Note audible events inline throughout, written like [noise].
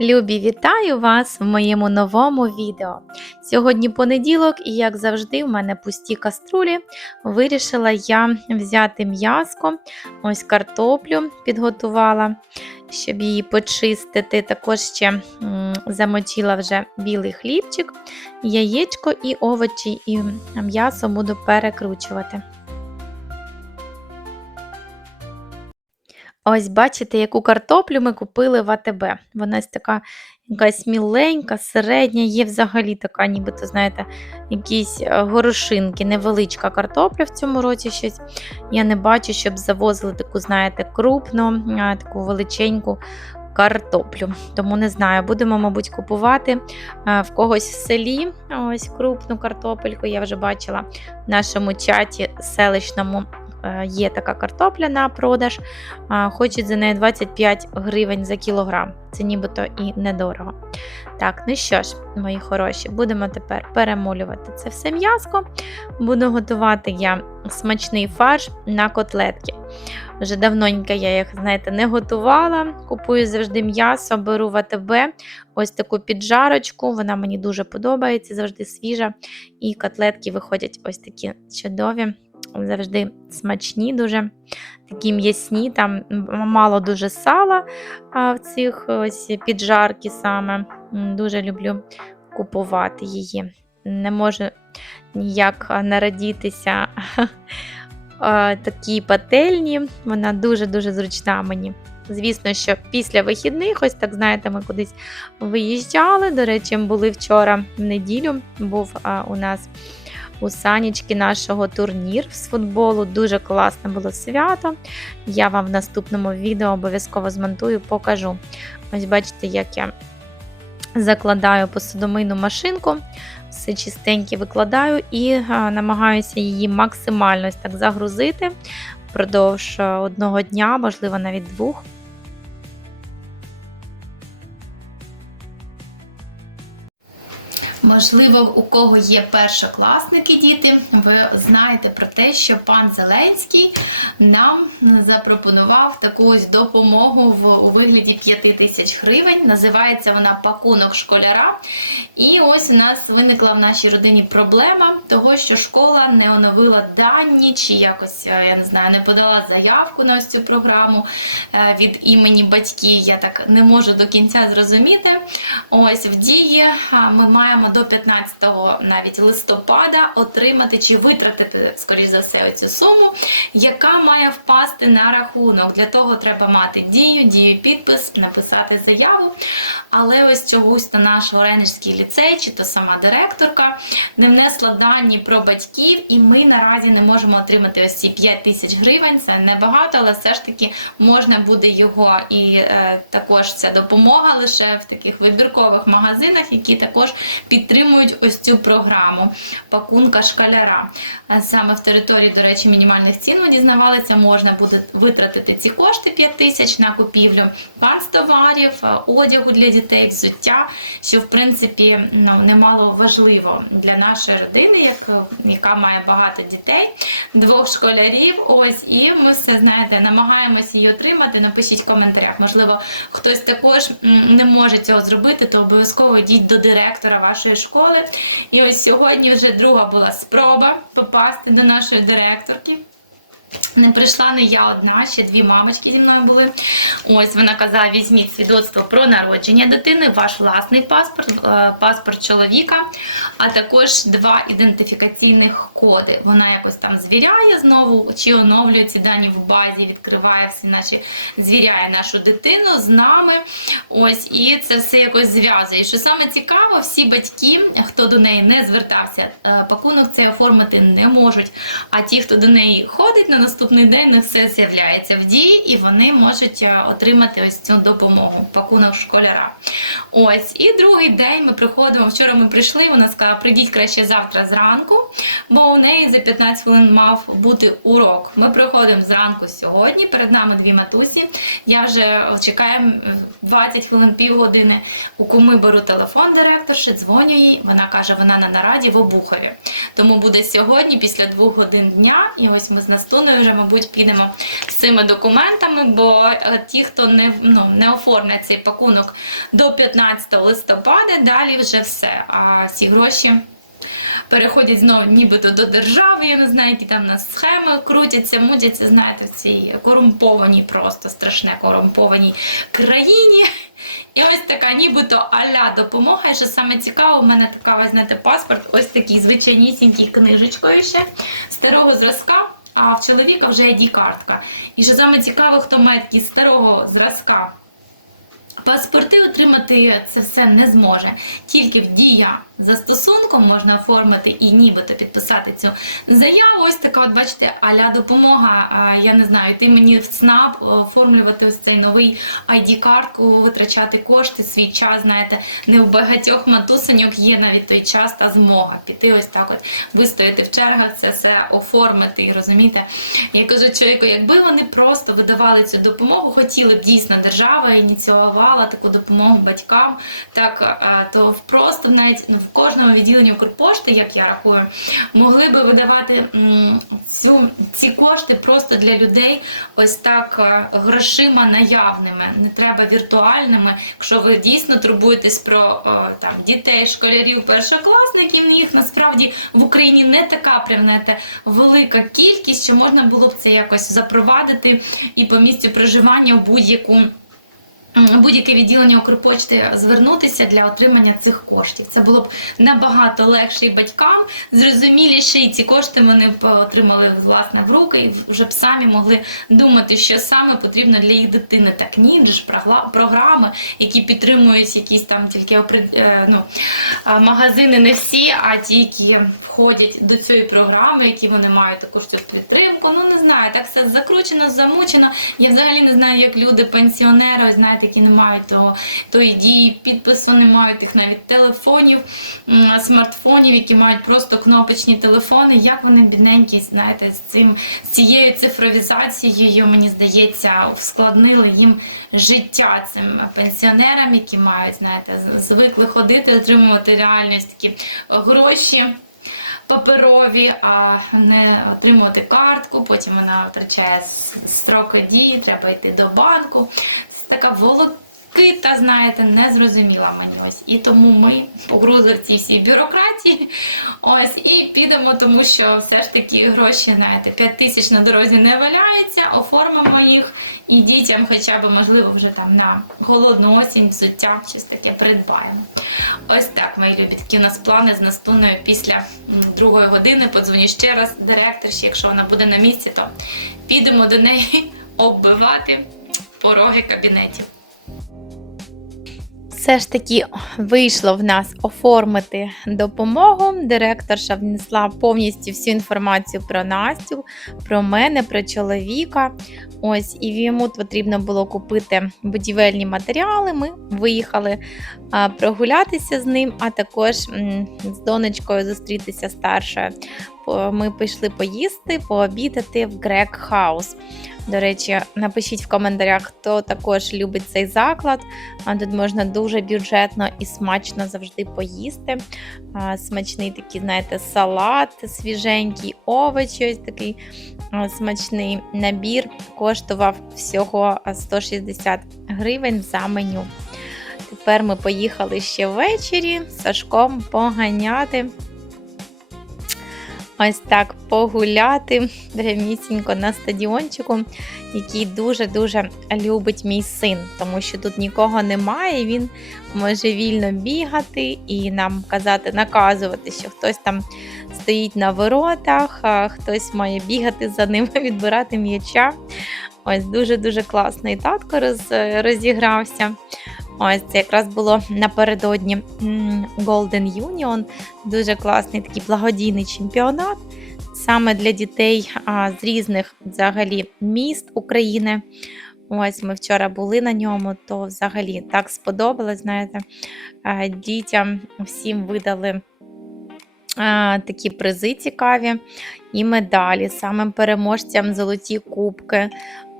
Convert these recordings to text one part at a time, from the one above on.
Любі, вітаю вас в моєму новому відео. Сьогодні понеділок, і як завжди, в мене пусті каструлі. Вирішила я взяти м'яско, ось картоплю підготувала, щоб її почистити. Також ще замочила вже білий хлібчик, яєчко і овочі, і м'ясо буду перекручувати. Ось бачите, яку картоплю ми купили в АТБ. Вона ось така якась міленька, середня, є взагалі така, нібито, знаєте, якісь е, горошинки, невеличка картопля в цьому році щось. Я не бачу, щоб завозили таку, знаєте, крупну, таку величеньку картоплю. Тому не знаю, будемо, мабуть, купувати е, в когось в селі ось крупну картопельку. Я вже бачила в нашому чаті селищному є така картопля на продаж. Хочуть за неї 25 гривень за кілограм. Це нібито і недорого. Так, ну що ж, мої хороші, будемо тепер перемолювати це все м'яско. Буду готувати я смачний фарш на котлетки. Вже давненько я їх, знаєте, не готувала. Купую завжди м'ясо, беру в АТБ ось таку піджарочку. Вона мені дуже подобається, завжди свіжа. І котлетки виходять ось такі чудові завжди смачні, дуже такі м'ясні, там мало дуже сала в цих ось піджарки саме. Дуже люблю купувати її. Не можу ніяк нарадітися [laughs] такій пательні. Вона дуже-дуже зручна мені. Звісно, що після вихідних, ось так знаєте, ми кудись виїжджали. До речі, були вчора в неділю, був у нас у Санічки нашого турнір з футболу. Дуже класне було свято. Я вам в наступному відео обов'язково змонтую, покажу. Ось бачите, як я закладаю посудомийну машинку, все чистеньке викладаю і намагаюся її максимально так загрузити впродовж одного дня, можливо, навіть двох. Можливо, у кого є першокласники діти, ви знаєте про те, що пан Зеленський нам запропонував таку ось допомогу в у вигляді 5 тисяч гривень. Називається вона пакунок школяра. І ось у нас виникла в нашій родині проблема того, що школа не оновила дані, чи якось е, я не знаю, не подала заявку на ось цю програму е, від імені батьків. Я так не можу до кінця зрозуміти. Ось в дії ми маємо до 15 навіть листопада отримати чи витратити, скоріш за все, цю суму, яка має впасти на рахунок. Для того треба мати дію, дію підпис, написати заяву. Але ось чогось то наш Оренежський ліцей, чи то сама директорка не внесла дані про батьків, і ми наразі не можемо отримати ось ці 5 тисяч гривень. Це небагато, але все ж таки можна буде його і е, також ця допомога лише в таких вибіркових магазинах, які також підтримують ось цю програму пакунка шкаляра. Е, Саме в території, до речі, мінімальних цін ми дізнавалися, можна буде витратити ці кошти 5 тисяч на купівлю канцтоварів, е, одягу для дітей, взуття, що в принципі ну, немало важливо для нашої родини, як, яка має багато дітей, двох школярів. Ось і ми все знаєте, намагаємося її отримати. Напишіть в коментарях. Можливо, хтось також не може цього зробити, то обов'язково йдіть до директора вашої школи. І ось сьогодні вже друга була спроба попасти до нашої директорки. Не прийшла не я одна, ще дві мамочки зі мною були. Ось вона казала: візьміть свідоцтво про народження дитини, ваш власний паспорт, е, паспорт чоловіка, а також два ідентифікаційних коди. Вона якось там звіряє знову, чи оновлює ці дані в базі, відкриває всі наші, звіряє нашу дитину з нами. Ось і це все якось зв'язує. Що саме цікаво, всі батьки, хто до неї не звертався, е, пакунок цей оформити не можуть. А ті, хто до неї ходить на наступний день, не все з'являється в дії, і вони можуть е, отримати ось цю допомогу, пакунок школяра. Ось, і другий день ми приходимо. Вчора ми прийшли. Вона сказала, прийдіть краще завтра зранку, бо у неї за 15 хвилин мав бути урок. Ми приходимо зранку сьогодні. Перед нами дві матусі. Я вже чекаю 20 10 хвилин, півгодини. У куми беру телефон директорші, дзвоню їй. Вона каже, вона на нараді в Обухові. Тому буде сьогодні, після двох годин дня. І ось ми з Настуною вже, мабуть, підемо з цими документами, бо е, ті, хто не, ну, не оформлять цей пакунок до 15 листопада, далі вже все. А ці гроші переходять знову нібито до держави. Я не знаю, які там у нас схеми крутяться, мудяться, знаєте, в цій корумпованій, просто страшне корумпованій країні. І ось така нібито аля допомога. І що саме цікаво, у мене така, знаєте, паспорт, ось такий звичайнісінький книжечкою ще старого зразка, а в чоловіка вже id картка. І що саме цікаво, хто має такі старого зразка Паспорти отримати це все не зможе. Тільки в дія застосунком можна оформити і нібито підписати цю заяву. Ось така, от бачите, аля допомога. Я не знаю, ти мені в ЦНАП оформлювати ось цей новий ID-картку, витрачати кошти, свій час. Знаєте, не у багатьох матусеньок є навіть той час та змога піти ось так, от вистояти в чергах, це все оформити і розумієте. Я кажу, чоловіку, якби вони просто видавали цю допомогу, хотіли б дійсно держава ініціювала таку допомогу батькам, так то просто навіть ну, в кожному відділенні Укрпошти, як я рахую, могли би видавати цю, ці кошти просто для людей ось так грошима наявними, не треба віртуальними. Якщо ви дійсно турбуєтесь про а, там дітей, школярів, першокласників, їх насправді в Україні не така прям знаєте, велика кількість, що можна було б це якось запровадити і по місцю проживання в будь-яку. Будь-яке відділення Укрпочти звернутися для отримання цих коштів. Це було б набагато легше і батькам, зрозуміліше, і ці кошти вони б отримали власне в руки і вже б самі могли думати, що саме потрібно для їх дитини. Так ні, ж програми, які підтримують якісь там тільки е, ну, магазини, не всі, а ті, які входять до цієї програми, які вони мають також цю підтримку. Ну не знаю, так все закручено, замучено. Я взагалі не знаю, як люди, пенсіонери, знаєте, які не мають того, тої дії, підпису, не мають тих навіть телефонів, смартфонів, які мають просто кнопочні телефони. Як вони бідненькі, знаєте, з цим з цією цифровізацією, мені здається, ускладнили їм життя цим пенсіонерам, які мають, знаєте, звикли ходити, отримувати реальність такі гроші паперові, а не отримувати картку, потім вона втрачає строки дії, треба йти до банку. Це така волокита, знаєте, незрозуміла мені ось. І тому ми погрузли в цій всій бюрократії. Ось і підемо, тому що все ж таки гроші, знаєте, 5 тисяч на дорозі не валяються, оформимо їх і дітям, хоча б можливо вже там на голодну осінь взуття щось таке придбаємо. Ось так, мої любі, такі у нас плани з Настуною після другої години. Подзвоню ще раз директорші, якщо вона буде на місці, то підемо до неї [laughs] оббивати пороги кабінетів. Все ж таки вийшло в нас оформити допомогу. Директорша внесла повністю всю інформацію про Настю, про мене, про чоловіка. Ось і йому потрібно було купити будівельні матеріали. Ми виїхали прогулятися з ним, а також з донечкою зустрітися старшою. Ми пішли поїсти, пообідати в Грек Хаус. До речі, напишіть в коментарях, хто також любить цей заклад. Тут можна дуже бюджетно і смачно завжди поїсти. Смачний такий, знаєте, салат свіженький, овочі, ось такий смачний набір. Коштував всього 160 гривень за меню. Тепер ми поїхали ще ввечері з Сашком поганяти. Ось так погуляти прямісінько на стадіончику, який дуже-дуже любить мій син, тому що тут нікого немає, він може вільно бігати і нам казати, наказувати, що хтось там стоїть на воротах, а хтось має бігати за ним, [laughs] відбирати м'яча. Ось дуже-дуже класний татко роз, розігрався. Ось це якраз було напередодні Golden Union. Дуже класний такий благодійний чемпіонат саме для дітей з різних взагалі міст України. Ось ми вчора були на ньому, то взагалі так сподобалось. Знаєте, дітям всім видали такі призи цікаві і медалі, самим переможцям золоті кубки.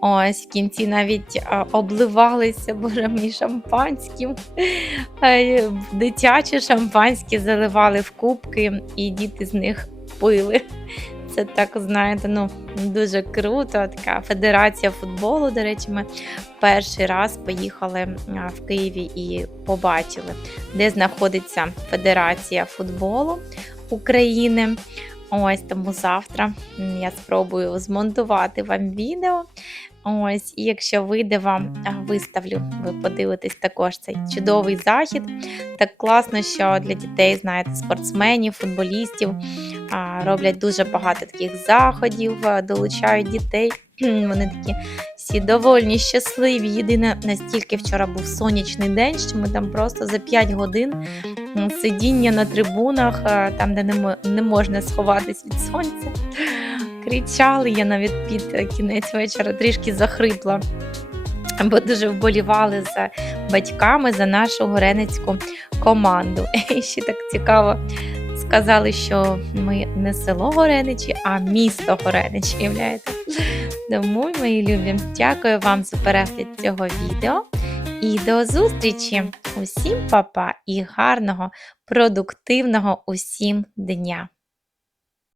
Ось в кінці навіть обливалися боже мій шампанським. Дитяче шампанське заливали в кубки, і діти з них пили. Це так, знаєте, ну дуже круто. Така федерація футболу. До речі, ми перший раз поїхали в Києві і побачили, де знаходиться Федерація футболу України. Ось тому завтра я спробую змонтувати вам відео. Ось, і якщо вийде вам, виставлю, ви подивитесь також цей чудовий захід. Так класно, що для дітей, знаєте, спортсменів, футболістів роблять дуже багато таких заходів, долучають дітей. Вони такі всі довольні, щасливі. Єдине, настільки вчора був сонячний день, що ми там просто за 5 годин сидіння на трибунах, там, де не можна сховатись від сонця. Кричали, я навіть під кінець вечора трішки захрипла, бо дуже вболівали за батьками за нашу горенецьку команду. [laughs] І ще так цікаво сказали, що ми не село Гореничі, а місто Гореничі, уявляєте? Тому, мої любі, дякую вам за перегляд цього відео. І до зустрічі! Усім па-па і гарного, продуктивного усім дня!